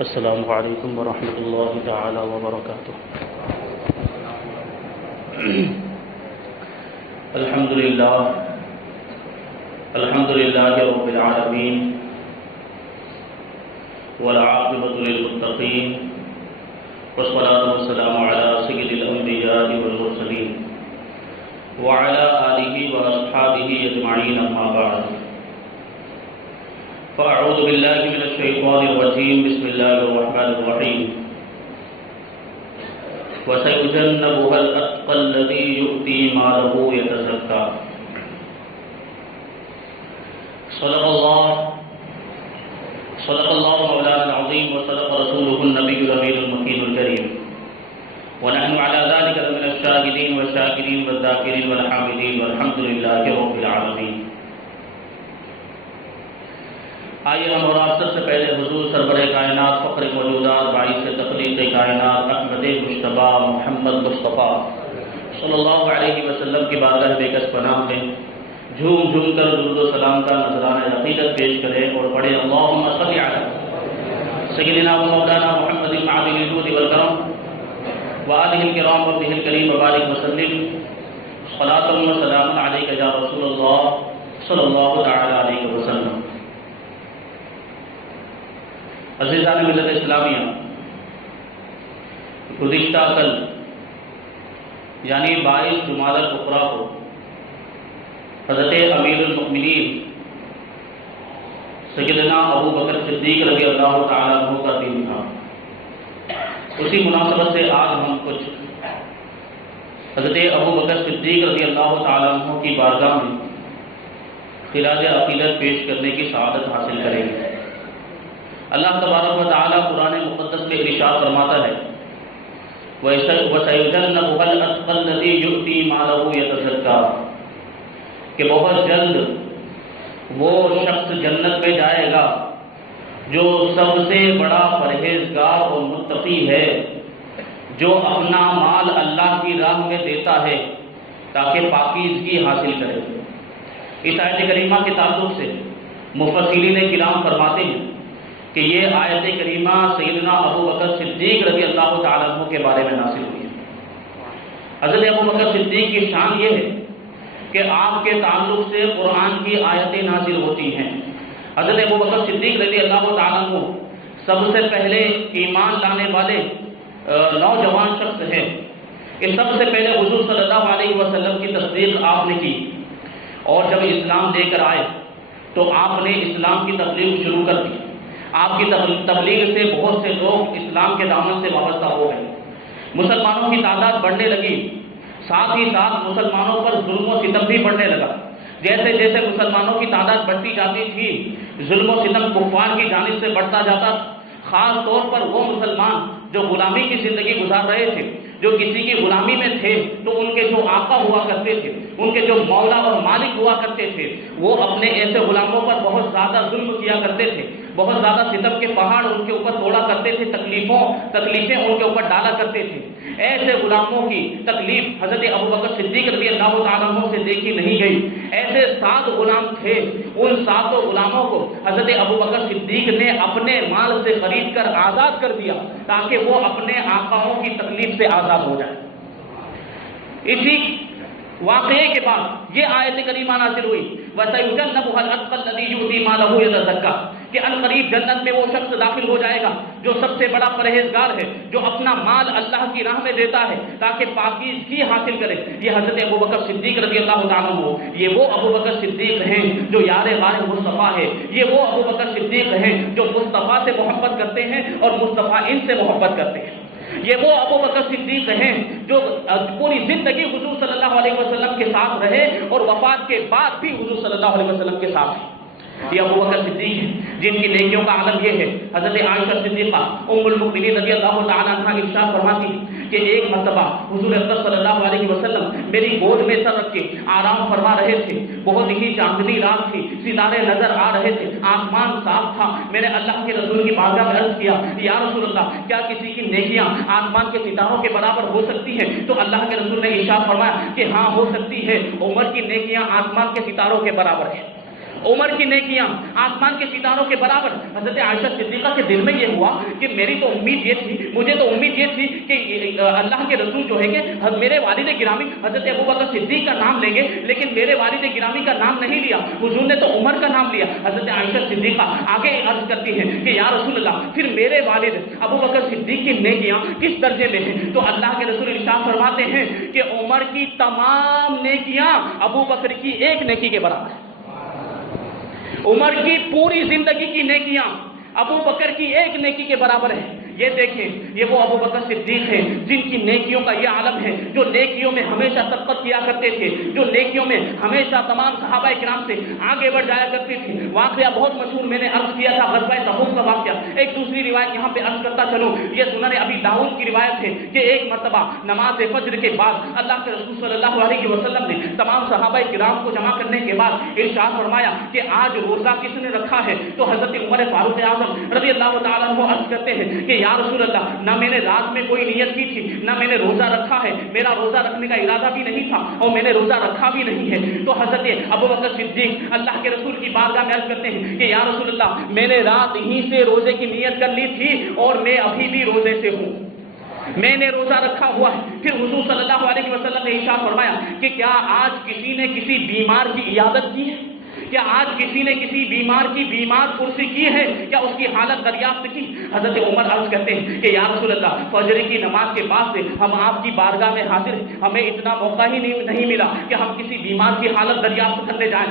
السلام علیکم ورحمۃ اللہ تعالی وبرکاتہ۔ الحمد للہ رب العالمین والعاقبۃ للمتقین والصلاة والسلام علی سید الانبیاء والمرسلین وعلی آلہ واصحابہ اجمعین، اما بعد فاعوذ باللہ من الشیطان الرجیم، بسم اللہ الرحمن الرحیم۔ وَسَيُجَنَّبُهَا الْأَتْقَى الَّذِي يُؤْتِي مَالَهُ يَتَزَكَّىٰ۔ صدق اللہ مولانا العظیم وصدق رسولہ النبی الامین المکین الکریم، ونحن على ذلك من الشاهدین والشاکرین والذاکرین والحامدین والحمد للہ رب العالمین۔ آئیے ہم اور آپ سب سے پہلے حضور سرور کائنات، فخر موجودات، باعث تخلیق کائنات، احمد مجتبیٰ محمد مصطفیٰ صلی اللہ علیہ وسلم کی بارگاہ بے کس پناہ میں جھوم جھوم کر درود و سلام کا نذرانہ عقیدت پیش کریں اور پڑھیں اللہم صلی علی سیدنا و مولانا محمد المعدل الجود والکرم وآلہ الکرام وابنہ الکریم وبارک وسلم صلاۃ و سلام علیک یا رسول اللہ صلی اللہ علیہ وسلم۔ عزیزان ملت اسلامیہ، گزشتہ کل یعنی 22 جمادی الاخری کو حضرت امیر المؤمنین سیدنا ابو بکر صدیق رضی اللہ تعالیٰ عنہ کا دن تھا۔ اسی مناسبت سے آج ہم کچھ حضرت ابو بکر صدیق رضی اللہ تعالیٰ عنہ کی بارگاہ میں خراج عقیدت پیش کرنے کی سعادت حاصل کریں گے۔ اللہ تبارک و تعالیٰ قرآن مقدس میں ارشاد فرماتا ہے وَسَيُجَنَّبُهَا الْأَتْقَى الَّذِي يُؤْتِي مَالَهُ يَتَزَكَّىٰ، کہ بہت جلد وہ شخص جنت میں جائے گا جو سب سے بڑا پرہیزگار اور متقی ہے، جو اپنا مال اللہ کی راہ میں دیتا ہے تاکہ پاکیزگی حاصل کرے۔ اس آیت کریمہ کے تعلق سے مفسرین کرام فرماتے ہیں کہ یہ آیت کریمہ سیدنا ابو بکر صدیق رضی اللہ تعالیٰ عنہ کے بارے میں نازل ہوئی ہے۔ حضرت ابو بکر صدیق کی شان یہ ہے کہ آپ کے تعلق سے قرآن کی آیتیں نازل ہوتی ہیں۔ حضرت ابو بکر صدیق رضی اللہ تعالیٰ عنہ سب سے پہلے ایمان لانے والے نوجوان شخص ہیں کہ سب سے پہلے حضور صلی اللہ علیہ وسلم کی تصدیق آپ نے کی، اور جب اسلام لے کر آئے تو آپ نے اسلام کی تبلیغ شروع کر دی۔ آپ کی تبلیغ سے بہت سے لوگ اسلام کے دامن سے وابستہ ہو گئے، مسلمانوں کی تعداد بڑھنے لگی، ساتھ ہی ساتھ مسلمانوں پر ظلم و ستم بھی بڑھنے لگا۔ جیسے جیسے مسلمانوں کی تعداد بڑھتی جاتی تھی، ظلم و ستم کفار کی جانب سے بڑھتا جاتا، خاص طور پر وہ مسلمان جو غلامی کی زندگی گزار رہے تھے، جو کسی کی غلامی میں تھے، تو ان کے جو آقا ہوا کرتے تھے، ان کے جو مولا اور مالک ہوا کرتے تھے، وہ اپنے ایسے غلاموں پر بہت زیادہ ظلم کیا کرتے تھے، بہت زیادہ ستم کے پہاڑ ان کے اوپر توڑا کرتے تھے، تکلیفیں ان کے اوپر ڈالا کرتے تھے۔ ایسے غلاموں کی تکلیف حضرت ابو بکر صدیق رضی اللہ تعالیٰ عنہ سے دیکھی نہیں گئی۔ ایسے 7 غلام تھے، ان 7 غلاموں کو حضرت ابو بکر صدیق نے اپنے مال سے خرید کر آزاد کر دیا تاکہ وہ اپنے آقاؤں کی تکلیف سے آزاد ہو جائے۔ اسی واقعے کے بعد یہ آیت کریمہ نازل ہوئی وَسَيُجَنَّبُهَا الْأَتْقَى الَّذِي يُؤْتِي مَالَهُ يَتَزَكَّىٰ، کہ عنقریب جنت میں وہ شخص داخل ہو جائے گا جو سب سے بڑا پرہیزگار ہے، جو اپنا مال اللہ کی راہ میں دیتا ہے تاکہ پاکیزگی حاصل کرے۔ یہ حضرت ابو بکر صدیق رضی اللہ تعالیٰ عنہ، یہ وہ ابو بکر صدیق ہیں جو یار غار مصطفیٰ ہے، یہ وہ ابو بکر صدیق ہیں جو مصطفیٰ سے محبت کرتے ہیں اور مصطفیٰ ان سے محبت کرتے ہیں۔ یہ وہ ابو بکر صدیق ہیں جو پوری زندگی حضور صلی اللہ علیہ وسلم کے ساتھ رہے اور وفات کے بعد بھی حضور صلی اللہ علیہ وسلم کے ساتھ ہیں۔ یہ ابو بکر صدیق ہیں جن کی نیکیوں کا عالم یہ ہے۔ حضرت عائشہ صدیقہ ام المؤمنین رضی اللہ تعالیٰ عنہ ارشاد فرماتی کہ ایک مرتبہ حضور اکرم صلی اللہ علیہ وسلم میری گود میں سر رکھ کے آرام فرما رہے تھے، بہت ہی چاندنی رات تھی، ستارے نظر آ رہے تھے، آسمان صاف تھا۔ میں نے اللہ کے رسول کی بارگاہ میں عرض کیا یا رسول اللہ، کیا کسی کی نیکیاں آسمان کے ستاروں کے برابر ہو سکتی ہیں؟ تو اللہ کے رسول نے ارشاد فرمایا کہ ہاں ہو سکتی ہے، عمر کی نیکیاں آسمان کے ستاروں کے برابر ہیں۔ عمر کی نیکیاں آسمان کے ستاروں کے برابر. حضرت عائشہ صدیقہ کے دل میں یہ ہوا کہ میری تو امید یہ تھی, مجھے تو امید یہ تھی کہ اللہ کے رسول جو ہے کہ میرے والد گرامی حضرت ابوبکر صدیق کا نام لیں گے, لیکن میرے والد گرامی کا نام نہیں لیا, حضور نے تو عمر کا نام لیا. حضرت عائشہ صدیقہ آگے عرض کرتی ہیں کہ یا رسول اللہ, پھر میرے والد ابوبکر صدیق کی نیکیاں کس درجے میں ہیں؟ تو اللہ کے رسول ارشاد فرماتے ہیں کہ عمر کی تمام نیکیاں ابوبکر کی ایک نیکی کے برابر ہیں. عمر کی پوری زندگی کی نیکیاں ابو بکر کی ایک نیکی کے برابر ہے. یہ دیکھیں, یہ وہ ابو بکر صدیق ہیں جن کی نیکیوں کا یہ عالم ہے, جو نیکیوں میں ہمیشہ سبقت کیا کرتے تھے, جو نیکیوں میں ہمیشہ تمام صحابہ کرام سے آگے بڑھ جایا کرتے تھے. واقعہ بہت مشہور میں نے عرض کیا تھا, غزوہ تبوک کا واقعہ. ایک دوسری روایت یہاں پہ عرض کرتا چلوں, یہ سنن ابی داؤد کی روایت ہے کہ ایک مرتبہ نماز فجر کے بعد اللہ کے رسول صلی اللہ علیہ وسلم نے تمام صحابہ کرام کو جمع کرنے کے بعد ارشاد فرمایا کہ آج روزہ کس نے رکھا ہے؟ تو حضرت عمر فاروق اعظم رضی اللہ تعالیٰ عنہ عرض کرتے ہیں کہ یا رسول اللہ, نہ میں نے رات میں کوئی نیت کی تھی, نہ میں نے روزہ رکھا ہے, میرا روزہ رکھنے کا ارادہ بھی نہیں تھا اور میں نے روزہ رکھا بھی نہیں ہے. تو حضرت ابوبکر صدیق اللہ کے رسول کی بارگاہ میں عرض کرتے ہیں کہ یا رسول اللہ, میں نے رات ہی سے روزے کی نیت کر لی تھی اور میں ابھی بھی روزے سے ہوں, میں نے روزہ رکھا ہوا ہے. پھر حضور صلی اللہ علیہ وسلم نے ارشاد فرمایا کہ کیا آج کسی نے کسی بیمار کی عیادت کی ہے؟ کیا آج کسی نے کسی بیمار کی بیمار پرسی کی ہے؟ کیا اس کی حالت دریافت کی؟ حضرت عمر عرض کرتے ہیں کہ یا رسول اللہ, فجر کی نماز کے بعد سے ہم آپ کی بارگاہ میں حاضر ہیں, ہمیں اتنا موقع ہی نہیں ملا کہ ہم کسی بیمار کی حالت دریافت کرنے جائیں.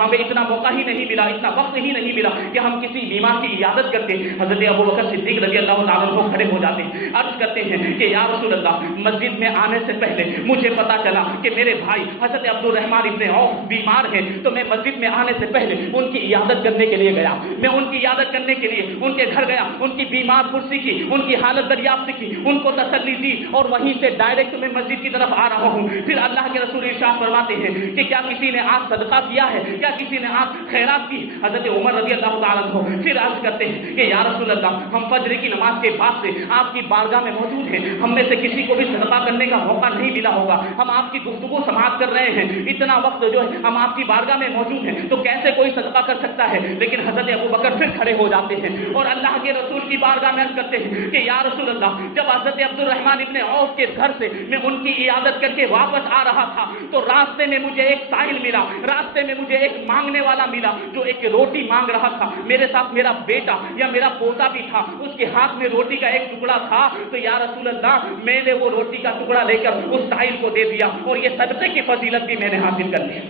ہمیں اتنا موقع ہی نہیں ملا, اتنا وقت ہی نہیں ملا کہ ہم کسی بیمار کی عیادت کرتے. حضرت ابوبکر صدیق رضی اللہ تعالیٰ عنہ کھڑے ہو جاتے ہیں, عرض کرتے ہیں کہ یا رسول اللہ, مسجد میں آنے سے پہلے مجھے پتا چلا کہ میرے بھائی حضرت عبد الرحمن ابن عوف بیمار ہیں, تو میں مسجد میں آنے سے پہلے ان کی عیادت کرنے کے لیے گیا. میں ان کی عیادت کرنے کے لیے ان کے گھر گیا, ان کی بیمار پرسی کی, ان کی حالت دریافت کی, ان کو تسلی دی اور وہیں سے ڈائریکٹ میں مسجد کی طرف آ رہا ہوں. پھر اللہ کے رسول ارشاد فرماتے ہیں کہ کیا کسی نے آج صدقہ کیا ہے؟ کیا کسی نے آج خیرات کی؟ حضرت عمر رضی اللہ تعالیٰ عنہ پھر عرض کرتے ہیں کہ یا رسول اللہ, ہم فجر کی نماز کے بعد سے آپ کی بارگاہ میں موجود ہیں, ہم میں سے کسی کو بھی صدقہ کرنے کا موقع نہیں ملا ہوگا, ہم آپ کی گفتگو سماعت کر رہے ہیں, اتنا وقت جو ہے ہم آپ کی بارگاہ میں موجود ہیں, تو کیسے کوئی صدقہ کر سکتا ہے؟ لیکن حضرت ابوبکر پھر کھڑے ہو جاتے ہیں اور اللہ کے رسول کی بارگاہ میں عرض کرتے ہیں کہ یا رسول اللہ, جب حضرت عبد الرحمن ابن عوف کے گھر سے میں ان کی عیادت کر کے واپس آ رہا تھا تو راستے میں مجھے ایک سائل ملا, راستے میں مجھے ایک مانگنے والا ملا جو ایک روٹی مانگ رہا تھا. میرے ساتھ میرا بیٹا یا میرا پوتا بھی تھا, اس کے ہاتھ میں روٹی کا ایک ٹکڑا تھا. تو یا رسول اللہ, میں نے وہ روٹی کا ٹکڑا لے کر اس سائل کو دے دیا اور یہ صدقے کی فضیلت بھی میں نے حاصل کر لی.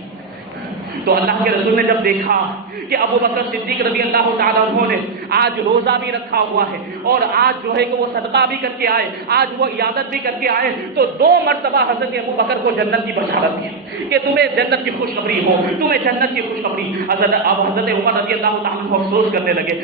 تو اللہ کے رسول نے جب دیکھا کہ ابوبکر صدیق رضی اللہ تعالیٰ عنہ نے آج روزہ بھی رکھا ہوا ہے اور آج جو ہے کہ وہ صدقہ بھی کر کے آئے, آج وہ عیادت بھی کر کے آئے, تو 2 مرتبہ حضرت ابوبکر کو جنت کی بشارت دی کہ تمہیں جنت کی خوشخبری ہو, تمہیں جنت کی خوشخبری. حضرت عمر رضی اللہ تعالیٰ عنہ افسوس کرنے لگے,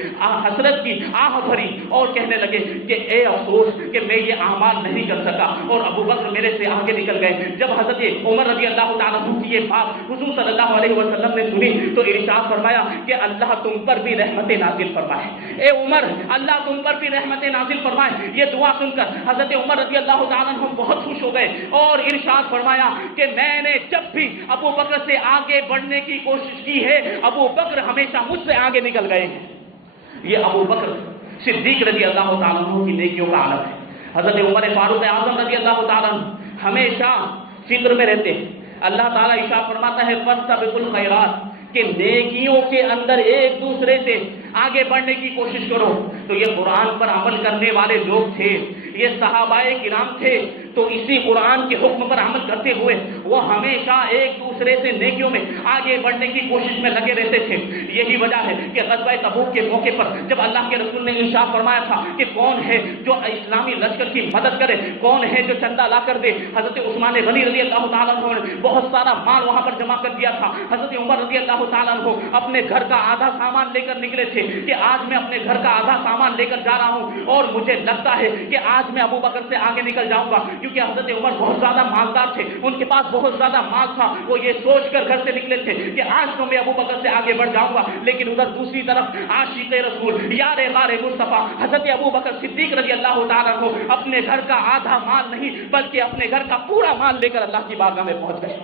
حسرت کی آہ بھری اور کہنے لگے کہ اے افسوس کہ میں یہ اعمال نہیں کر سکا اور ابوبکر میرے سے آگے نکل گئے. جب حضرت عمر رضی اللہ تعالیٰ عنہ کی یہ بات حضور صلی اللہ علیہ وسلم نے سنی تو ارشاد فرمایا کہ اللہ تم پر بھی رحمت نازل فرمائے. اے عمر, اللہ تم پر بھی رحمت نازل فرمائے. یہ دعا سن کر حضرت عمر رضی اللہ تعالیٰ عنہ بہت خوش ہو گئے اور ارشاد فرمایا کہ میں نے جب بھی ابو بکر سے آگے بڑھنے کی کوشش کی ہے, ابو بکر ہمیشہ مجھ سے آگے نکل گئے ہیں. یہ ابو بکر صدیق رضی اللہ تعالیٰ عنہ کی نیکیوں کا عالم ہے. حضرت عمر فاروق اعظم رضی اللہ تعالیٰ عنہ ہمیشہ فکر میں رہتے ہیں. اللہ تعالیٰ ارشاد فرماتا ہے فاستبقوا الخیرات, کہ نیکیوں کے اندر ایک دوسرے سے آگے بڑھنے کی کوشش کرو. تو یہ قرآن پر عمل کرنے والے لوگ تھے, یہ صحابہ کرام تھے, تو اسی قرآن کے حکم پر عمل کرتے ہوئے وہ ہمیشہ ایک دوسرے سے نیکیوں میں آگے بڑھنے کی کوشش میں لگے رہتے تھے. یہی وجہ ہے کہ غزوہ تبوک کے موقع پر جب اللہ کے رسول نے ارشاد فرمایا تھا کہ کون ہے جو اسلامی لشکر کی مدد کرے, کون ہے جو چندہ لا کر دے, حضرت عثمان غنی رضی اللہ تعالیٰ عنہ نے بہت سارا مال وہاں پر جمع کر دیا تھا. حضرت عمر رضی اللہ تعالیٰ عنہ اپنے گھر کا آدھا سامان لے کر نکلے تھے کہ آج میں اپنے گھر کا آدھا سامان لے کر جا رہا ہوں اور مجھے لگتا ہے کہ آج میں ابو بکر سے آگے نکل جاؤں گا, کیونکہ حضرت عمر بہت زیادہ مالدار تھے, ان کے پاس بہت زیادہ مال تھا. وہ یہ سوچ کر گھر سے نکلے تھے کہ آج تو میں ابو بکر سے آگے بڑھ جاؤں گا. لیکن ادھر دوسری طرف عاشق رسول یار غار مصطفیٰ حضرت ابو بکر صدیق رضی اللہ تعالیٰ کو اپنے گھر کا آدھا مال نہیں بلکہ اپنے گھر کا پورا مال لے کر اللہ کی بارگاہ میں پہنچ گئے.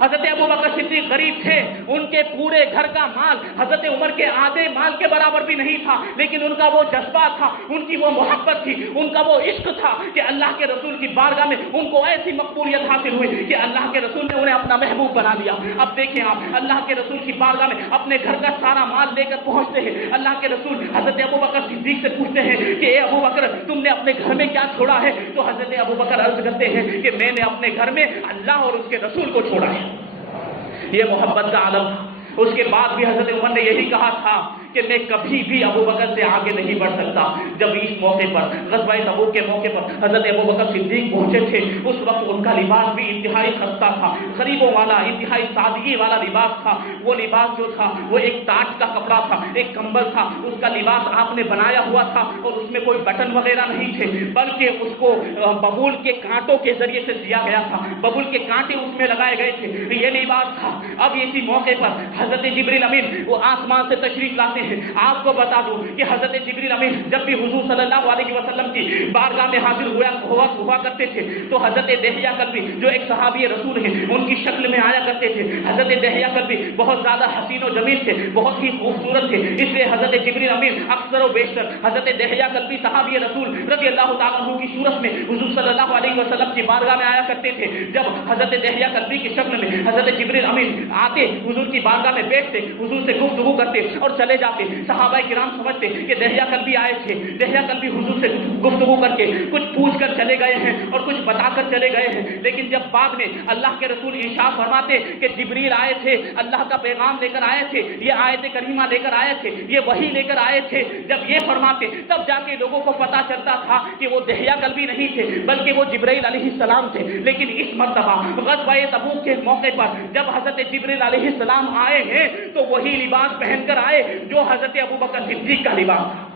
حضرت ابوبکر صدیق غریب تھے، ان کے پورے گھر کا مال حضرت عمر کے آدھے مال کے برابر بھی نہیں تھا، لیکن ان کا وہ جذبہ تھا، ان کی وہ محبت تھی، ان کا وہ عشق تھا کہ اللہ کے رسول کی بارگاہ میں ان کو ایسی مقبولیت حاصل ہوئی کہ اللہ کے رسول نے انہیں اپنا محبوب بنا لیا۔ اب دیکھیں آپ، اللہ کے رسول کی بارگاہ میں اپنے گھر کا سارا مال لے کر پہنچتے ہیں، اللہ کے رسول حضرت ابوبکر صدیق سے پوچھتے ہیں کہ اے ابوبکر تم نے اپنے گھر میں کیا چھوڑا ہے؟ تو حضرت ابوبکر عرض کرتے ہیں کہ میں نے اپنے گھر میں اللہ اور اس کے رسول کو چھوڑا ہے۔ یہ محبت کا عالم تھا۔ اس کے بعد بھی حضرت عمر نے یہی کہا تھا کہ میں کبھی بھی ابوبکر سے آگے نہیں بڑھ سکتا۔ جب اس موقع پر غزوہ تبوک کے موقع پر حضرت ابوبکر صدیق پہنچے تھے، اس وقت ان کا لباس بھی انتہائی خستہ تھا، غریبوں والا، انتہائی سادگی والا لباس تھا۔ وہ لباس جو تھا وہ ایک ٹاٹ کا کپڑا تھا، ایک کمبل تھا، اس کا لباس آپ نے بنایا ہوا تھا اور اس میں کوئی بٹن وغیرہ نہیں تھے، بلکہ اس کو ببول کے کانٹوں کے ذریعے سے سیا گیا تھا، ببول کے کانٹے اس میں لگائے گئے تھے، یہ لباس تھا۔ اب اسی موقع پر حضرت جبریل امین وہ آسمان سے تشریف لاتے ہیں۔ آپ کو بتا دوں کہ حضرت جبریل امین جب بھی حضور صلی اللہ علیہ وسلم کی بارگاہ میں حاضر ہوا کرتے تھے تو حضرت دہیہ کلبی جو ایک صحابی رسول ہیں ان کی شکل میں آیا کرتے تھے۔ حضرت دہیہ کلبی بہت زیادہ حسین و جمیل تھے، بہت ہی خوبصورت تھے، اس لیے حضرت جبریل امین اکثر و بیشتر حضرت دہیہ کلبی صحابی رسول رضی اللہ تعالیٰ عنہ کی صورت میں حضور صلی اللہ علیہ وسلم کی بارگاہ میں آیا کرتے تھے۔ جب حضرت دہیہ کلبی کی شکل میں حضرت جبریل امین آتے، حضور کی بارگاہ میں بیٹھتے، حضور سے گفتگو کرتے اور چلے جاتے، صحابہ کرام سمجھتے کہ دہیہ کلبی آئے تھے، دہیہ کلبی حضور سے گفتگو کر کے کچھ پوچھ کر چلے گئے ہیں اور کچھ بتا کر چلے گئے ہیں۔ لیکن جب بعد میں اللہ کے رسول ارشاد فرماتے کہ جبریل آئے تھے، اللہ کا پیغام لے کر آئے تھے، یہ آیت کریمہ لے کر آئے تھے، یہ وحی لے کر آئے تھے، جب یہ فرماتے تب جا کے لوگوں کو پتا چلتا تھا کہ وہ دہیہ کلبی نہیں تھے بلکہ وہ جبرائیل علیہ السلام تھے۔ لیکن اس مرتبہ غزوہ تبوک کے موقع پر جب حضرت جبرائیل علیہ السلام آئے ہیں تو وہی لباس پہن کر آئے جو حضرت ابوبکر صدیق کا لباس تھا۔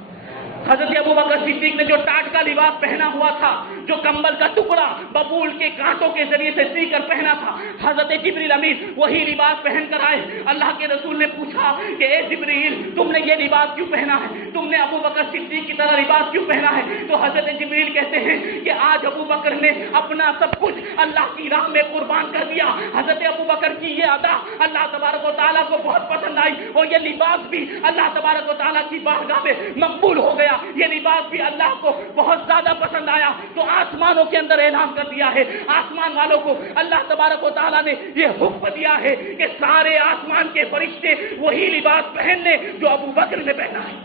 حضرت ابوبکر صدیق نے جو ٹاٹ کا لباس پہنا ہوا تھا، جو کمبل کا ٹکڑا ببول کے کانٹوں کے ذریعے سے سی کر پہنا تھا، حضرت جبریل امین وہی لباس پہن کر آئے۔ اللہ کے رسول نے پوچھا کہ اے جبریل تم نے یہ لباس کیوں پہنا ہے؟ تم نے ابوبکر صدیق کی طرح لباس کیوں پہنا ہے؟ تو حضرت جبریل کہتے ہیں کہ آج ابوبکر نے اپنا سب کچھ اللہ کی راہ میں قربان کر دیا۔ حضرت ابوبکر کی یہ ادا اللہ تبارک و تعالیٰ کو بہت پسند آئی اور یہ لباس بھی اللہ تبارک و تعالیٰ کی بارگاہ میں مقبول ہو گیا، یہ لباس بھی اللہ کو بہت زیادہ پسند آیا۔ تو آسمانوں کے اندر اعلان کر دیا ہے، آسمان والوں کو اللہ تبارک و تعالیٰ نے یہ حکم دیا ہے کہ سارے آسمان کے فرشتے وہی لباس پہن لیں جو ابوبکر نے پہنا ہے۔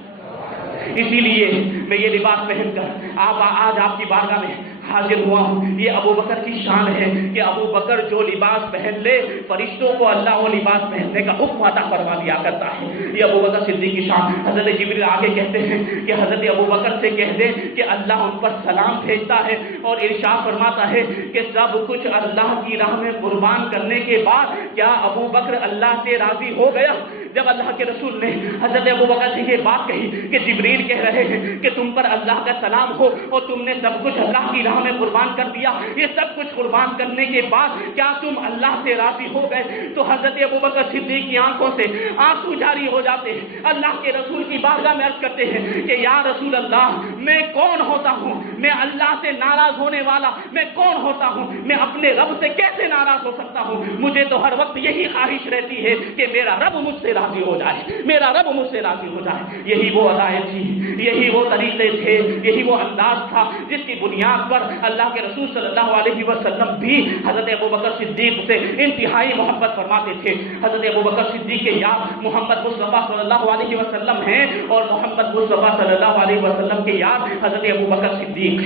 اسی لیے میں یہ لباس پہن کر آج آپ کی بارگاہ میں حاضر ہوا ہوں۔ یہ ابوبکر کی شان ہے کہ ابوبکر جو لباس پہن لے فرشتوں کو اللہ وہ لباس پہننے کا حکم عطا فرما دیا کرتا ہے۔ یہ ابوبکر صدیق کی شان۔ حضرت جبریل آگے کہتے ہیں کہ حضرت ابوبکر سے کہہ دیں کہ اللہ ان پر سلام بھیجتا ہے اور ارشاد فرماتا ہے کہ سب کچھ اللہ کی راہ میں قربان کرنے کے بعد کیا ابوبکر اللہ سے راضی ہو گیا؟ جب اللہ کے رسول نے حضرت ابوبکر سے یہ بات کہی کہ جبریل کہہ رہے ہیں کہ تم پر اللہ کا سلام ہو اور تم نے سب کچھ اللہ کی راہ میں قربان کر دیا، یہ سب کچھ قربان کرنے کے بعد کیا تم اللہ سے راضی ہو گئے؟ تو حضرت ابوبکر صدیق کی آنکھوں سے آنسو جاری ہو جاتے ہیں، اللہ کے رسول کی بارگاہ میں عرض کرتے ہیں کہ یا رسول اللہ میں کون ہوتا ہوں؟ میں اللہ سے ناراض ہونے والا میں کون ہوتا ہوں؟ میں اپنے رب سے کیسے ناراض ہو سکتا ہوں؟ مجھے تو ہر وقت یہی خواہش رہتی ہے کہ میرا رب مجھ سے راضی ہو جائے، میرا رب مجھ سے راضی ہو جائے۔ یہی وہ ادائیں تھی، یہی وہ طریقے تھے، یہی وہ انداز تھا جس کی بنیاد پر اللہ کے رسول صلی اللہ علیہ وسلم بھی حضرت ابوبکر صدیق سے انتہائی محبت فرماتے تھے۔ حضرت ابوبکر صدیق کے یاد محمد مصطفیٰ صلی اللہ علیہ وسلم ہیں اور محمد مصطفیٰ صلی اللہ علیہ وسلم کے یاد حضرت ابوبکر صدیق۔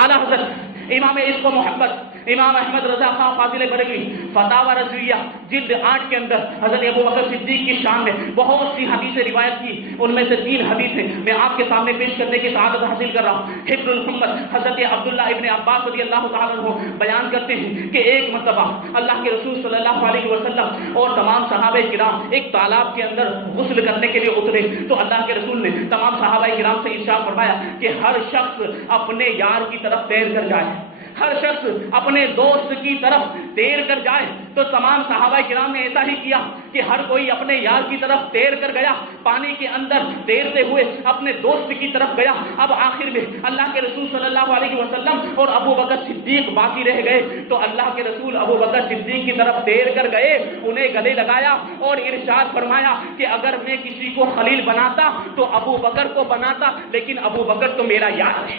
اعلیٰ حضرت امام عشق و محبت امام احمد رضا خان فاضل بریلوی فتاوی رضویہ جلد 8 کے اندر حضرت ابوبکر صدیق کی شان میں بہت سی حدیثیں روایت کی، ان میں سے 3 حدیثیں میں آپ کے سامنے پیش کرنے کی سعادت حاصل کر رہا ہوں۔ حبر الحمد حضرت عبداللہ ابن عباس رضی اللہ تعالیٰ عنہ بیان کرتے ہیں کہ ایک مرتبہ اللہ کے رسول صلی اللہ علیہ وسلم اور تمام صحابہ کرام ایک تالاب کے اندر غسل کرنے کے لیے اترے تو اللہ کے رسول نے تمام صحابہ کرام سے ارشاد فرمایا کہ ہر شخص اپنے یار کی طرف تیر کر جائے، ہر شخص اپنے دوست کی طرف تیر کر جائے، تو تمام صحابہ کرام نے ایسا ہی کیا کہ ہر کوئی اپنے یار کی طرف تیر کر گیا، پانی کے اندر تیرتے ہوئے اپنے دوست کی طرف گیا۔ اب آخر میں اللہ کے رسول صلی اللہ علیہ وسلم اور ابو بکر صدیق باقی رہ گئے، تو اللہ کے رسول ابو بکر صدیق کی طرف تیر کر گئے، انہیں گلے لگایا اور ارشاد فرمایا کہ اگر میں کسی کو خلیل بناتا تو ابو بکر کو بناتا، لیکن ابو بکر تو میرا یار ہے،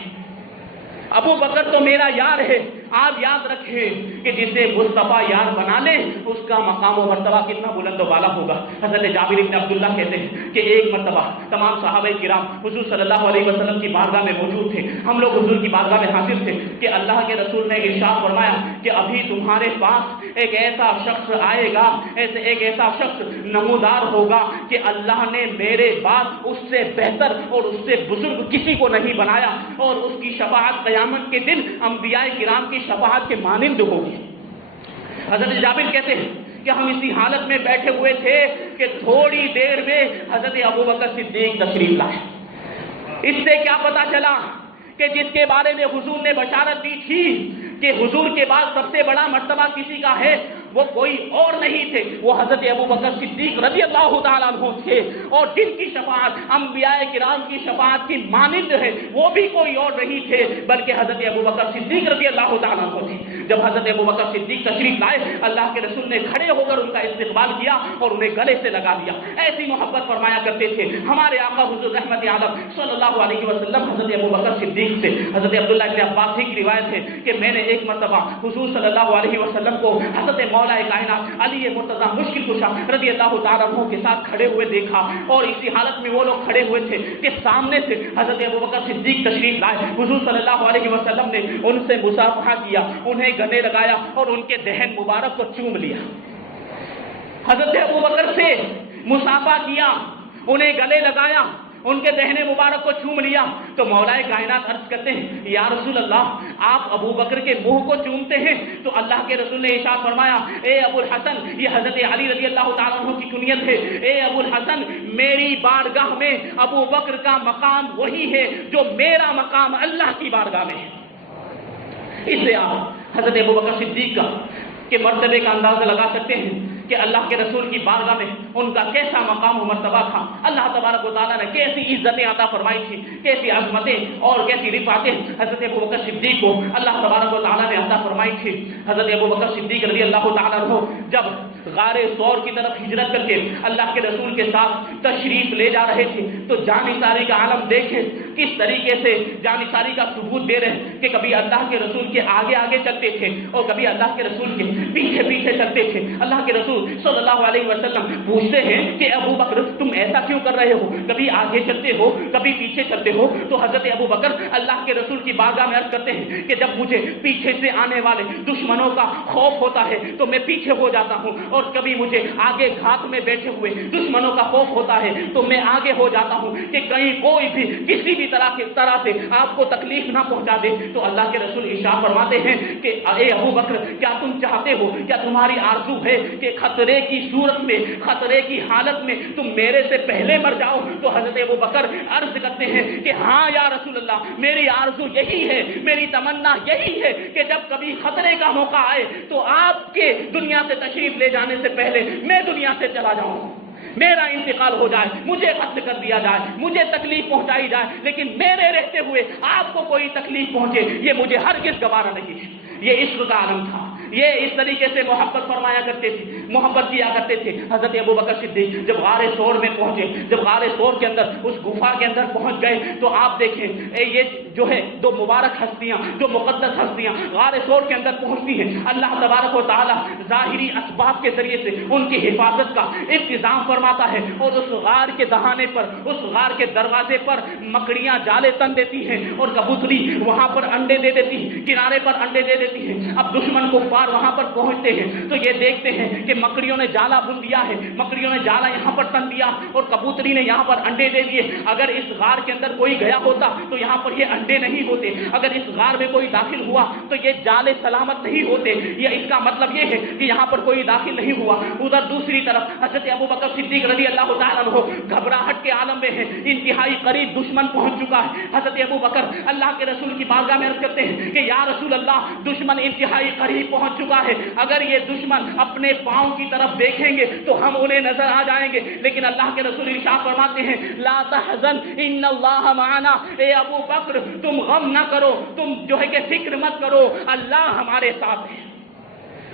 ابو بکر تو میرا یار ہے۔ آپ یاد رکھیں کہ جسے مصطفیٰ یار بنا لے اس کا مقام و مرتبہ کتنا بلند و بالا ہوگا۔ حضرت جابر بن عبداللہ کہتے ہیں کہ ایک مرتبہ تمام صحابہ کرام حضور صلی اللہ علیہ وسلم کی بارگاہ میں موجود تھے، ہم لوگ حضور کی بارگاہ میں حاضر تھے کہ اللہ کے رسول نے ارشاد فرمایا کہ ابھی تمہارے پاس ایک ایسا شخص آئے گا، ایک ایسا شخص نمودار ہوگا کہ اللہ نے میرے بعد اس سے بہتر اور اس سے بزرگ کسی کو نہیں بنایا، اور اس کی شفاعت قیامت کے دن انبیاء کرام کی شفاعت کے مانند ہوگی۔ حضرت جابر کہتے ہیں کہ ہم اسی حالت میں بیٹھے ہوئے تھے کہ تھوڑی دیر میں حضرت ابوبکر صدیق تشریف لائے۔ اس سے کیا پتا چلا کہ جس کے بارے میں حضور نے بشارت دی تھی کہ حضور کے بعد سب سے بڑا مرتبہ کسی کا ہے، وہ کوئی اور نہیں تھے، وہ حضرت ابوبکر صدیق رضی اللہ تعالیٰ عنہ تھے، اور جن کی شفاعت انبیاء کرام کی شفاعت کی مانند ہے وہ بھی کوئی اور نہیں تھے بلکہ حضرت ابوبکر صدیق رضی اللہ تعالیٰ عنہ تھے۔ جب حضرت ابوبکر صدیق تشریف لائے، اللہ کے رسول نے کھڑے ہو کر ان کا استقبال کیا اور انہیں گلے سے لگا دیا۔ ایسی محبت فرمایا کرتے تھے ہمارے آقا حضور رحمت عالم صلی اللہ علیہ وسلم حضرت ابوبکر صدیق سے۔ حضرت عبداللہ بن عباس کی روایت ہے کہ میں نے ایک مرتبہ حضور صلی اللہ علیہ وسلم کو حضرت مولا کائنات علی مرتضیٰ مشکل کشا رضی اللہ تعالیٰ عنہ کے ساتھ کھڑے ہوئے دیکھا، اور اسی حالت میں وہ لوگ کھڑے ہوئے تھے کہ سامنے سے حضرت ابوبکر صدیق تشریف لائے۔ حضور صلی اللہ علیہ وسلم نے ان سے مصافحہ کیا، انہیں گلے لگایا اور ان کے دہن مبارک کو چوم لیا۔ حضرت ابوبکر سے مصافحہ کیا، انہیں گلے لگایا، ان کے دہنے مبارک کو چوم لیا، تو مولا کائنات عرض کرتے ہیں یا رسول اللہ آپ ابو بکر کے منہ کو چومتے ہیں؟ تو اللہ کے رسول نے ارشاد فرمایا اے ابو الحسن، یہ حضرت علی رضی اللہ تعالیٰ عنہ کی کنیت ہے، اے ابو الحسن میری بارگاہ میں ابو بکر کا مقام وہی ہے جو میرا مقام اللہ کی بارگاہ میں ہے۔ اس سے آپ حضرت ابوبکر صدیق کے مرتبے کا اندازہ لگا سکتے ہیں کہ اللہ کے رسول کی بارگاہ میں ان کا کیسا مقام و مرتبہ تھا۔ اللہ تبارک و تعالیٰ نے کیسی عزتیں عطا فرمائی تھی، کیسی عظمتیں اور کیسی رفعتیں حضرت ابوبکر صدیق کو اللہ تبارک و تعالیٰ نے عطا فرمائی تھی۔ حضرت ابوبکر صدیق رضی اللہ تعالیٰ عنہ جب غار ثور کی طرف ہجرت کر کے اللہ کے رسول کے ساتھ تشریف لے جا رہے تھے، تو جانثاری کا عالم دیکھیں کس طریقے سے جانثاری کا ثبوت دے رہے ہیں کہ کبھی اللہ کے رسول کے آگے آگے چلتے تھے اور کبھی اللہ کے رسول کے پیچھے پیچھے چلتے تھے۔ اللہ کے رسول صلی اللہ علیہ وسلم پوچھتے ہیں کہ ابو بکر تم ایسا کیوں کر رہے ہو، کبھی آگے چلتے ہو کبھی پیچھے چلتے ہو؟ تو حضرت ابو بکر اللہ کے رسول کی بارگاہ میں عرض کرتے ہیں کہ جب مجھے پیچھے سے آنے والے دشمنوں کا خوف ہوتا ہے تو میں پیچھے ہو جاتا ہوں، اور کبھی مجھے آگے گھات میں بیٹھے ہوئے دشمنوں کا خوف ہوتا ہے تو میں آگے ہو جاتا ہوں کہ کہیں کوئی بھی کسی بھی طرح سے آپ کو تکلیف نہ پہنچا دے۔ تو اللہ کے رسول ارشاد فرماتے ہیں کہ اے ابو بکر کیا تم چاہتے ہو، کیا تمہاری آرزو ہے کہ خطرے کی صورت میں، خطرے کی حالت میں تم میرے سے پہلے مر جاؤ؟ تو حضرت ابو بکر عرض کرتے ہیں کہ ہاں یا رسول اللہ، میری آرزو یہی ہے، میری تمنا یہی ہے کہ جب کبھی خطرے کا موقع آئے تو آپ کے دنیا سے تشریف لے جانے سے پہلے میں دنیا سے چلا جاؤں، میرا انتقال ہو جائے، مجھے قتل کر دیا جائے، مجھے تکلیف پہنچائی جائے، لیکن میرے رہتے ہوئے آپ کو کوئی تکلیف پہنچے یہ مجھے ہرگز گوارا نہیں ہے۔ یہ عشق کا عالم تھا، یہ اس طریقے سے محبت فرمایا کرتے تھے، محبت کیا کرتے تھے۔ حضرت ابوبکر صدیق جب غار ثور میں پہنچے، جب غار ثور کے اندر اس گفا کے اندر پہنچ گئے تو آپ دیکھیں یہ جو ہے دو مبارک ہستیاں، جو مقدس ہستیاں غار ثور کے اندر پہنچتی ہیں، اللہ تبارک و تعالیٰ ظاہری اسباب کے ذریعے سے ان کی حفاظت کا انتظام فرماتا ہے، اور اس غار کے دہانے پر، اس غار کے دروازے پر مکڑیاں جالے تن دیتی ہیں اور کبوتری وہاں پر انڈے دے دیتی ہیں، کنارے پر انڈے دے دیتی ہیں۔ اب دشمن کو وہاں پر پہنچتے ہیں تو یہ دیکھتے ہیں کہ مکڑیوں نے جالا بن دیا ہے، مکڑیوں نے جالا یہاں پر تن دیا اور کبوتری نے یہاں پر انڈے دے دیے، اگر اس غار کے اندر کوئی گیا ہوتا تو یہاں پر یہ انڈے نہیں ہوتے، اگر اس غار میں کوئی داخل ہوا تو یہ جالے سلامت نہیں ہوتے، یہ اس کا مطلب یہ ہے کہ یہاں پر کوئی داخل نہیں ہوا۔ ادھر دوسری طرف حضرت ابوبکر صدیق رضی اللہ تعالیٰ عنہ گھبراہٹ کے عالم میں ہے، انتہائی قریب دشمن پہنچ چکا ہے۔ حضرت ابوبکر اللہ کے رسول کی بارگاہ میں عرض کرتے ہیں کہ یا رسول اللہ، دشمن انتہائی قریب پہنچ چکا ہے، اگر یہ دشمن اپنے پاؤں کی طرف دیکھیں گے تو ہم انہیں نظر آ جائیں گے، لیکن اللہ کے رسول ارشاد فرماتے ہیں لا تحزن ان اللہ معنا، اے ابو بکر تم غم نہ کرو، تم جو ہے کہ فکر مت کرو، اللہ ہمارے ساتھ ہے،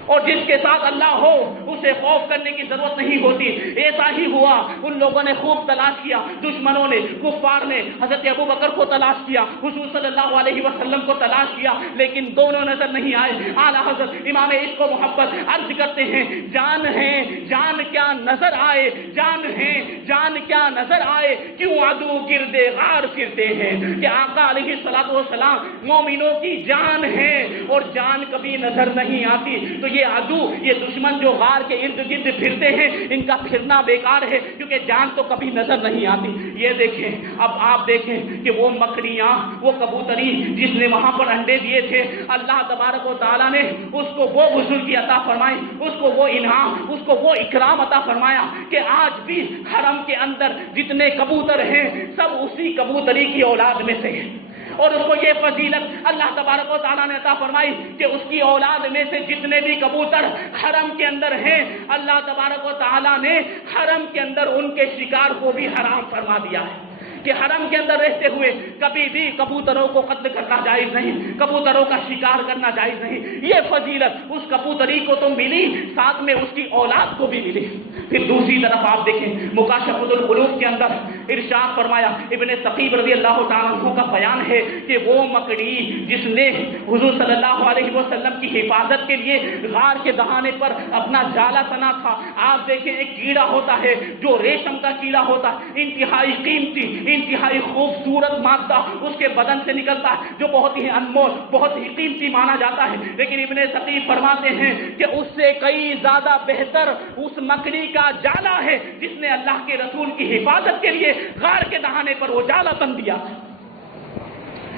اور جس کے ساتھ اللہ ہو اسے خوف کرنے کی ضرورت نہیں ہوتی۔ ایسا ہی ہوا، ان لوگوں نے خوب تلاش کیا، دشمنوں نے، کفار نے حضرت ابوبکر کو تلاش کیا، حضور صلی اللہ علیہ وسلم کو تلاش کیا، لیکن دونوں نظر نہیں آئے۔ اعلیٰ حضرت امام عشق و محبت عرض کرتے ہیں جان ہے جان کیا نظر آئے، جان ہے جان کیا نظر آئے، کیوں عدو گرد غار پھرتے ہیں، کہ آقا علیہ الصلوۃ والسلام مومنوں کی جان ہے اور جان کبھی نظر نہیں آتی، تو یہ عدو، یہ دشمن جو غار کے ارد گرد پھرتے ہیں، ان کا پھرنا بیکار ہے، کیونکہ جان تو کبھی نظر نہیں آتی۔ یہ دیکھیں، اب آپ دیکھیں کہ وہ مکڑیاں، وہ کبوتری جس نے وہاں پر انڈے دیے تھے، اللہ تبارک و تعالیٰ نے اس کو وہ بزرگی عطا فرمائی، اس کو وہ انعام، اس کو وہ اکرام عطا فرمایا کہ آج بھی حرم کے اندر جتنے کبوتر ہیں سب اسی کبوتری کی اولاد میں سے ہیں، اور اس کو یہ فضیلت اللہ تبارک و تعالیٰ نے عطا فرمائی کہ اس کی اولاد میں سے جتنے بھی کبوتر حرم کے اندر ہیں، اللہ تبارک و تعالیٰ نے حرم کے اندر ان کے شکار کو بھی حرام فرما دیا ہے، کہ حرم کے اندر رہتے ہوئے کبھی بھی کبوتروں کو قتل کرنا جائز نہیں، کبوتروں کا شکار کرنا جائز نہیں۔ یہ فضیلت اس کبوتری کو تو ملی، ساتھ میں اس کی اولاد کو بھی ملی۔ پھر دوسری طرف آپ دیکھیں مکاشفۃ القلوب کے اندر ارشاد فرمایا، ابن ثقیب رضی اللہ تعالیٰ عنہ کا بیان ہے کہ وہ مکڑی جس نے حضور صلی اللہ علیہ وسلم کی حفاظت کے لیے غار کے دہانے پر اپنا جالا تنا تھا، آپ دیکھیں ایک کیڑا ہوتا ہے جو ریشم کا کیڑا ہوتا ہے، انتہائی قیمتی، انتہائی خوبصورت مادہ اس کے بدن سے نکلتا ہے جو بہت ہی انمول، بہت ہی قیمتی مانا جاتا ہے، لیکن ابن ثقیب فرماتے ہیں کہ اس سے کئی زیادہ بہتر اس مکڑی کا جالا ہے جس نے اللہ کے رسول کی حفاظت کے لیے غار کے دہانے پر وہ جالا تن دیا۔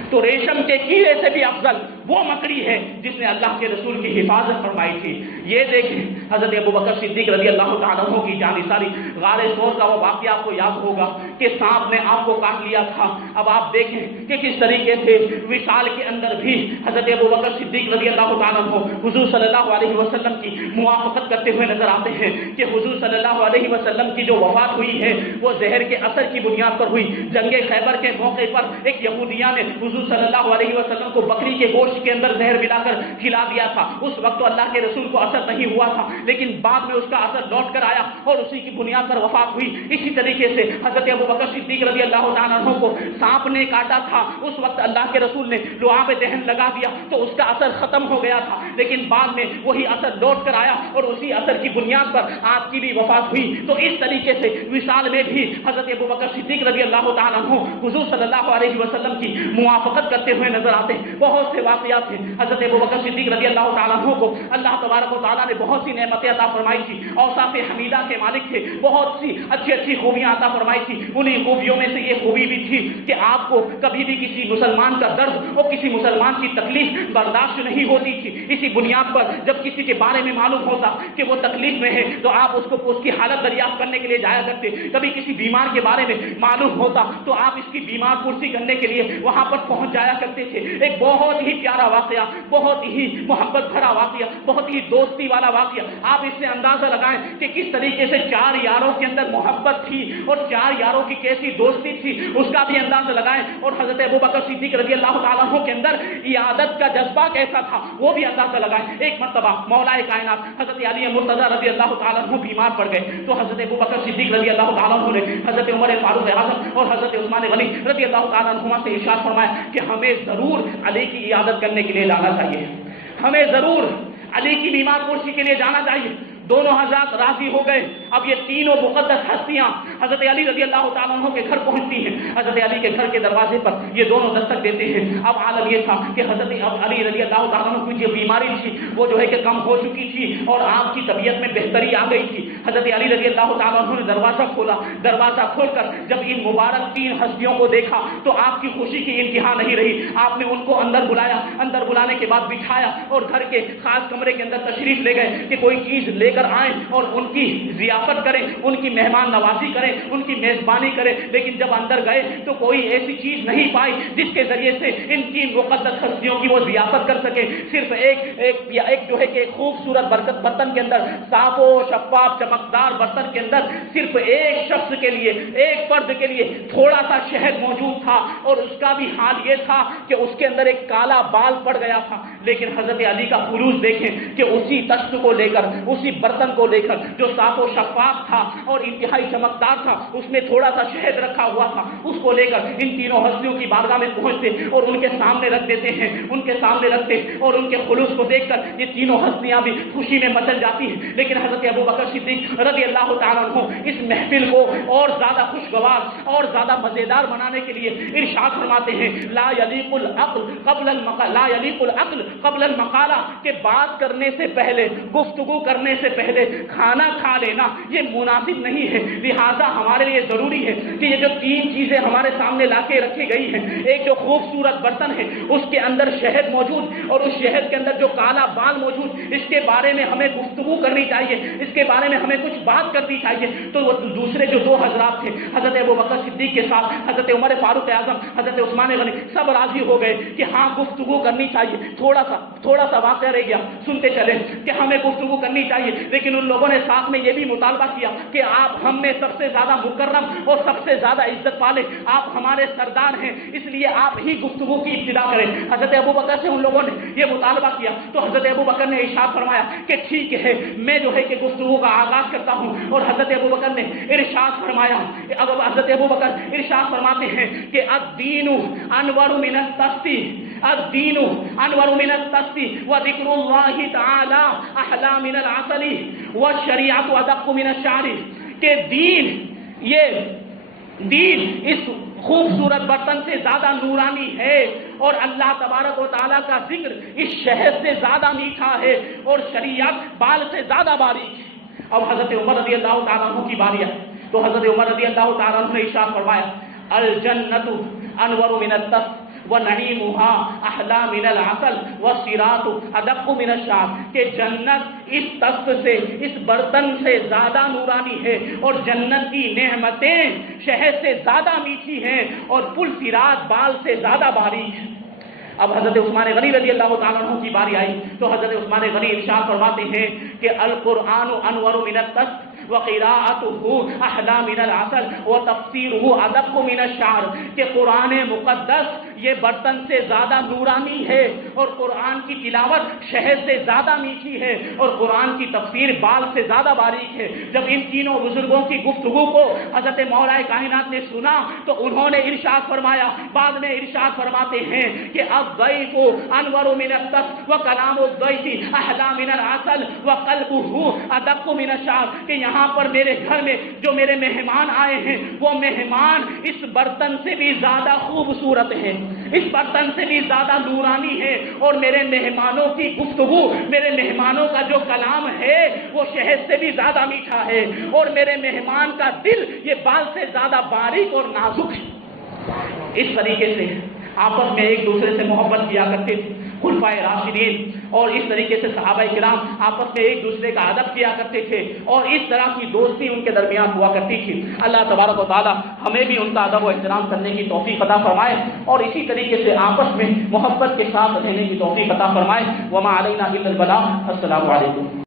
تو ریشم کے کیڑے سے بھی افضل وہ مکڑی ہے جس نے اللہ کے رسول کی حفاظت فرمائی تھی۔ یہ دیکھیں حضرت ابوبکر صدیق رضی اللہ تعالیٰ عنہ کی جان نثاری، غار ثور کا وہ واقعہ آپ کو یاد ہوگا کہ سانپ نے آپ کو کاٹ لیا تھا۔ اب آپ دیکھیں کہ کس طریقے سے وصال کے اندر بھی حضرت ابوبکر صدیق رضی اللہ تعالیٰ عنہ حضور صلی اللہ علیہ وسلم کی موافقت کرتے ہوئے نظر آتے ہیں کہ حضور صلی اللہ علیہ وسلم کی جو وفات ہوئی ہے وہ زہر کے اثر کی بنیاد پر ہوئی۔ جنگ خیبر کے موقع پر ایک یہودیہ نے حضور صلی اللہ علیہ وسلم کو بکری کے گوشت کے اندر زہر ملا کر کھلا دیا تھا، اس وقت تو اللہ کے رسول کو اثر نہیں ہوا تھا، لیکن بعد میں اس کا اثر لوٹ کر آیا اور اسی کی بنیاد پر وفات ہوئی۔ اسی طریقے سے حضرت ابوبکر صدیق رضی اللہ تعالیٰ عنہ کو سانپ نے کاٹا تھا، اس وقت اللہ کے رسول نے لعاب دہن لگا دیا تو اس کا اثر ختم ہو گیا تھا، لیکن بعد میں وہی اثر لوٹ کر آیا اور اسی اثر کی بنیاد پر آپ کی بھی وفات ہوئی۔ تو اس طریقے سے وصال میں بھی حضرت ابوبکر صدیق رضی اللہ تعالیٰ عنہ حضور صلی اللہ علیہ وسلم کی موافقت کرتے ہوئے نظر آتے ہیں۔ بہت سے واقعات ہیں، حضرت ابوبکر صدیق رضی اللہ تعالیٰ عنہ کو اللہ تبارک و تعالیٰ نے بہت سی نعمتیں عطا فرمائی تھی، اوصاف حمیدہ کے مالک تھے، بہت سی اچھی اچھی خوبیاں عطا فرمائی تھی۔ انہی خوبیوں میں سے یہ خوبی بھی تھی کہ آپ کو کبھی بھی کسی مسلمان کا درد اور کسی مسلمان کی تکلیف برداشت نہیں ہوتی تھی۔ اسی بنیاد پر جب کسی کے بارے میں معلوم ہوتا کہ وہ تکلیف میں ہے تو آپ اس کو اس کی حالت دریافت کرنے کے لیے جایا کرتے۔ کبھی کسی بیمار کے بارے میں معلوم ہوتا تو آپ اس کی بیمار پرسی کرنے کے لیے وہاں پر پہنچ جایا کرتے تھے۔ ایک بہت ہی پیارا واقعہ، بہت ہی محبت بھرا واقعہ، بہت ہی دوستی والا واقعہ۔ آپ اس سے اندازہ لگائیں کہ کس طریقے سے چار یاروں کے اندر محبت تھی اور چار یاروں کی کیسی دوستی تھی، اس کا بھی اندازہ لگائیں۔ اور حضرت ابوبکر صدیق رضی اللہ تعالیٰ عنہ کے اندر عیادت کا جذبہ کیسا تھا وہ بھی اندازہ لگائیں۔ ایک مرتبہ مولا کائنات حضرت علی مرتضیٰ رضی اللہ تعالیٰ عنہ بیمار پڑ گئے تو حضرت ابوبکر صدیق رضی اللہ تعالیٰ عنہ نے حضرت عمر فاروق اعظم اور حضرت عثمان غنی رضی اللہ تعالیٰ عنہما سے ارشاد فرمایا کہ ہمیں ضرور علی کی عیادت کرنے کے لیے جانا چاہیے، ہمیں ضرور علی کی بیمار پرسی کے لیے جانا چاہیے۔ دونوں حضرات راضی ہو گئے. اب یہ تینوں مقدس ہستیاں حضرت علی رضی اللہ تعالیٰ عنہ کے گھر پہنچتی ہیں. حضرت علی کے گھر کے دروازے پر یہ دونوں دستک دیتے ہیں. اب عالم یہ تھا کہ حضرت علی رضی اللہ تعالیٰ عنہ کی جو بیماری تھی وہ جو ہے کہ کم ہو چکی تھی اور آپ کی طبیعت میں بہتری آ گئی تھی. حضرت علی رضی اللہ تعالیٰ عنہ نے دروازہ کھولا. دروازہ کھول کر جب ان مبارک تین ہستیوں کو دیکھا تو آپ کی خوشی کی انتہا نہیں رہی. آپ نے ان کو اندر بلایا. اندر بلانے کے بعد بٹھایا اور گھر کے خاص کمرے کے اندر تشریف لے گئے کہ کوئی چیز لے کر آئیں اور ان کی ضیافت کریں, ان کی مہمان نوازی کریں, ان کی میزبانی کریں. لیکن جب اندر گئے تو کوئی ایسی چیز نہیں پائی جس کے ذریعے سے ان کی مقدس ہستیوں کی وہ ضیافت کر سکے. صرف ایک جو ہے کہ خوبصورت برتن کے اندر, صاف و شفاف چمکدار برتن کے اندر صرف ایک شخص کے لیے, ایک فرد کے لیے تھوڑا سا شہد موجود تھا اور اس کا بھی حال یہ تھا کہ اس کے اندر ایک کالا بال پڑ گیا تھا. لیکن حضرت علی کا خلوص دیکھیں کہ اسی تخت کو لے کر, اسی برتن کو لے کر جو صاف و شفاف تھا اور انتہائی چمکدار تھا, اس میں تھوڑا سا شہد رکھا ہوا تھا, اس کو لے کر ان تینوں ہستیوں کی بارگاہ میں پہنچتے اور ان کے سامنے رکھ دیتے ہیں. ان کے سامنے رکھتے اور ان کے خلوص کو دیکھ کر یہ تینوں ہستیاں بھی خوشی میں مچل جاتی ہیں. لیکن حضرت ابو بکر صدیق رضی اللہ تعالیٰ عنہ اس محفل کو اور زیادہ خوشگوار اور زیادہ مزیدار بنانے کے لیے ارشاد فرماتے ہیں لا یلیق العقل قبل المقالہ, کہ بات کرنے سے پہلے, گفتگو کرنے سے پہلے کھانا کھا لینا یہ مناسب نہیں ہے. لہذا ہمارے لیے ضروری ہے کہ یہ جو تین چیزیں ہمارے سامنے لا کے رکھی گئی ہیں, ایک جو خوبصورت برتن ہے اس کے اندر شہد موجود اور اس شہد کے اندر جو کالا بال موجود, اس کے بارے میں ہمیں گفتگو کرنی چاہیے, اس کے بارے میں ہمیں کچھ بات کرنی چاہیے. تو وہ دوسرے جو دو حضرات تھے حضرت ابو بکر صدیق کے ساتھ حضرت عمر فاروق اعظم, حضرت عثمان غنی, سب راضی ہو گئے کہ ہاں گفتگو کرنی چاہیے. تھوڑا سا واقعہ رہ گیا, سنتے چلے کہ ہمیں گفتگو کرنی چاہیے. لیکن ان لوگوں نے ساتھ میں یہ بھی مطالبہ کیا کہ آپ ہم میں سب سے زیادہ مکرم اور سب سے زیادہ عزت والے, آپ ہمارے سردار ہیں, اس لیے آپ ہی گفتگو کی ابتدا کریں. حضرت ابو بکر سے ان لوگوں نے یہ مطالبہ کیا تو حضرت ابو بکر نے ارشاد فرمایا کہ ٹھیک ہے, میں جو ہے کہ گفتگو کا آغاز کرتا ہوں. اور حضرت ابو بکر نے ارشاد فرمایا, حضرت ابو بکر ارشاد فرماتے ہیں کہ الدین انور من التستی, الدین انور من التستی وذکر اللہ تعالی احلی من العسل والشریعت ادق من الشعر, کہ دین اس خوبصورت برتن سے زیادہ نورانی ہے اور اللہ تبارک و تعالیٰ کا ذکر اس شہد سے زیادہ میٹھا ہے اور شریعت بال سے زیادہ باریک ہے. اب حضرت عمر رضی اللہ تعالیٰ عنہ کی باری ہے تو حضرت عمر رضی اللہ تعالیٰ عنہ نے ارشاد فرمایا الجنت انور من التستی وَنَعِيمُهَا أَحْلَى مِنَ الْعَسَلِ وَالصِّرَاطُ أَدَقُّ مِنَ الشَّعْرِ, کہ جنت اس تخت سے, اس برتن سے زیادہ نورانی ہے اور جنت کی نعمتیں شہد سے زیادہ میٹھی ہیں اور پل صراط بال سے زیادہ باریک ہیں. اب حضرت عثمان غنی رضی اللہ تعالیٰ عنہ کی باری آئی تو حضرت عثمان غنی ارشاد فرماتے ہیں کہ القرآن انور من التستی وقراءته احلی من العسل وتفسیرہ ادق من الشعر, کہ قرآن مقدس یہ برتن سے زیادہ نورانی ہے اور قرآن کی تلاوت شہد سے زیادہ میٹھی ہے اور قرآن کی تفسیر بال سے زیادہ باریک ہے. جب ان تینوں بزرگوں کی گفتگو کو حضرت مولا کائنات نے سنا تو انہوں نے ارشاد فرمایا, بعد میں ارشاد فرماتے ہیں کہ الضیف انور من التستی وکلام الضیف احلی من العسل وقلبہ ادق من الشعر, کہ یہاں پر میرے گھر میں جو میرے مہمان آئے ہیں وہ مہمان اس برتن سے بھی زیادہ خوبصورت ہیں, اس برتن سے بھی زیادہ نورانی ہے اور میرے مہمانوں کی گفتگو, میرے مہمانوں کا جو کلام ہے وہ شہد سے بھی زیادہ میٹھا ہے اور میرے مہمان کا دل یہ بال سے زیادہ باریک اور نازک ہے. اس طریقے سے آپس میں ایک دوسرے سے محبت کیا کرتے تھے خلفائے راشدین, اور اس طریقے سے صحابہ کرام آپس میں ایک دوسرے کا ادب کیا کرتے تھے اور اس طرح کی دوستی ان کے درمیان ہوا کرتی تھی. اللہ تبارک و تعالی ہمیں بھی ان کا ادب و احترام کرنے کی توفیق عطا فرمائے اور اسی طریقے سے آپس میں محبت کے ساتھ رہنے کی توفیق عطا فرمائے. وما علینا الا البلاغ. السلام علیکم.